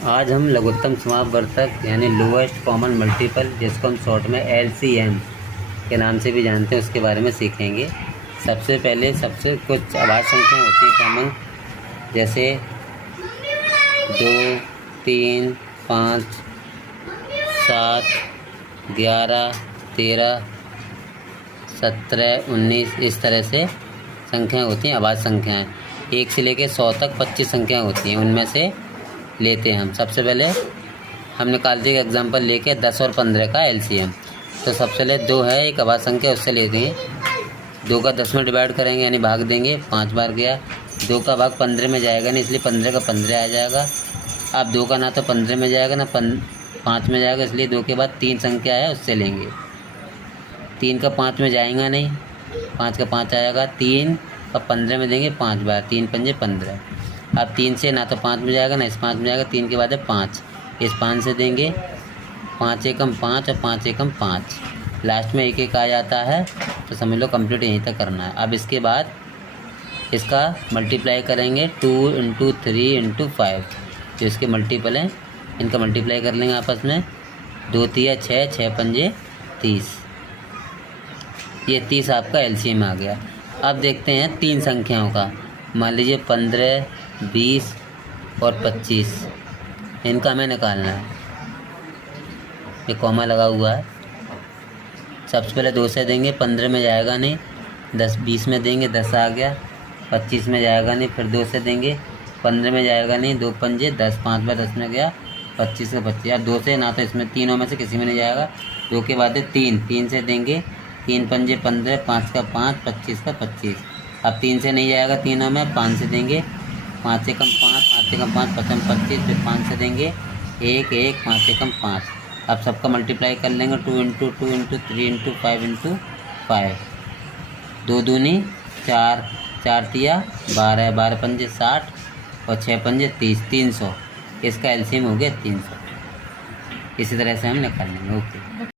आज हम लघुत्तम समापवर्तक यानी लोएस्ट कॉमन मल्टीपल, जिसको हम शॉर्ट में LCM के नाम से भी जानते हैं, उसके बारे में सीखेंगे। सबसे पहले कुछ आवाज़ संख्या होती है कॉमन, जैसे 2, 3, 5, 7, 11, 13, 17, 19, इस तरह से संख्याएँ होती हैं, आवाज़ संख्याएँ। 1 से लेकर 100 तक 25 संख्याएँ होती हैं, उनमें से लेते हैं हम। सबसे पहले हम निकालते हैं एग्जाम्पल लेके 10 और 15 का LCM। तो सबसे पहले 2 है एक आवाज़ संख्या, उससे लेते हैं 2 का 10 में डिवाइड करेंगे यानी भाग देंगे, 5 बार गया। 2 का भाग 15 में जाएगा नहीं, इसलिए 15 का 15 आ जाएगा। अब 2 का ना तो 15 में जाएगा ना 5 में जाएगा, इसलिए 2 के बाद 3 संख्या है उससे लेंगे। 3 का 5 में जाएगा नहीं, 5 का 5 आएगा। 3 का 15 में देंगे 5 बार, 3 पंजे 15। अब 3 से ना तो 5 में जाएगा ना इस 5 में जाएगा, 3 के बाद है 5, इस 5 से देंगे 5 एकम 5 और 5 एकम 5, लास्ट में 1 1 आ जाता है। तो समझ लो कंप्लीट यहीं तक करना है। अब इसके बाद इसका मल्टीप्लाई करेंगे 2 × 3 × 5, जो इसके मल्टीपल हैं इनका मल्टीप्लाई कर लेंगे आपस में। 2 3 6, 6 पंजे 30, ये 30 आपका LCM आ गया। अब देखते हैं 3 संख्याओं का। मान लीजिए 15, 20 और 25, इनका हमें निकालना है। ये कॉमा लगा हुआ है। सबसे पहले 2 से देंगे, 15 में जाएगा नहीं। 20 में देंगे, 10 आ गया। 25 में जाएगा नहीं, फिर 2 से देंगे, 15 में जाएगा नहीं, 2 पंजे 10, 5 बार 10 में गया, 25 का 25। अब 2 से ना तो इसमें तीनों में से किसी में नहीं जाएगा। 2 के बाद है 3 से देंगे, 3 पंजे 15, 5 का 5, 25 का 25। अब 3 से नहीं जाएगा तीनों में, 5 से देंगे, 5 एकम 5, 5 एकम 5, 5 25, फिर 5 से देंगे 1 1, 5 एकम 5। अब सबका मल्टीप्लाई कर लेंगे 2 × 2 × 3 × 5 × 5। 2 दूनी 4, 4 तिया 12, 12 पंजे 60 और 6 पंजे 30, 300। इसका LCM हो गया 300। इसी तरह से हम निकाल लेंगे। ओके।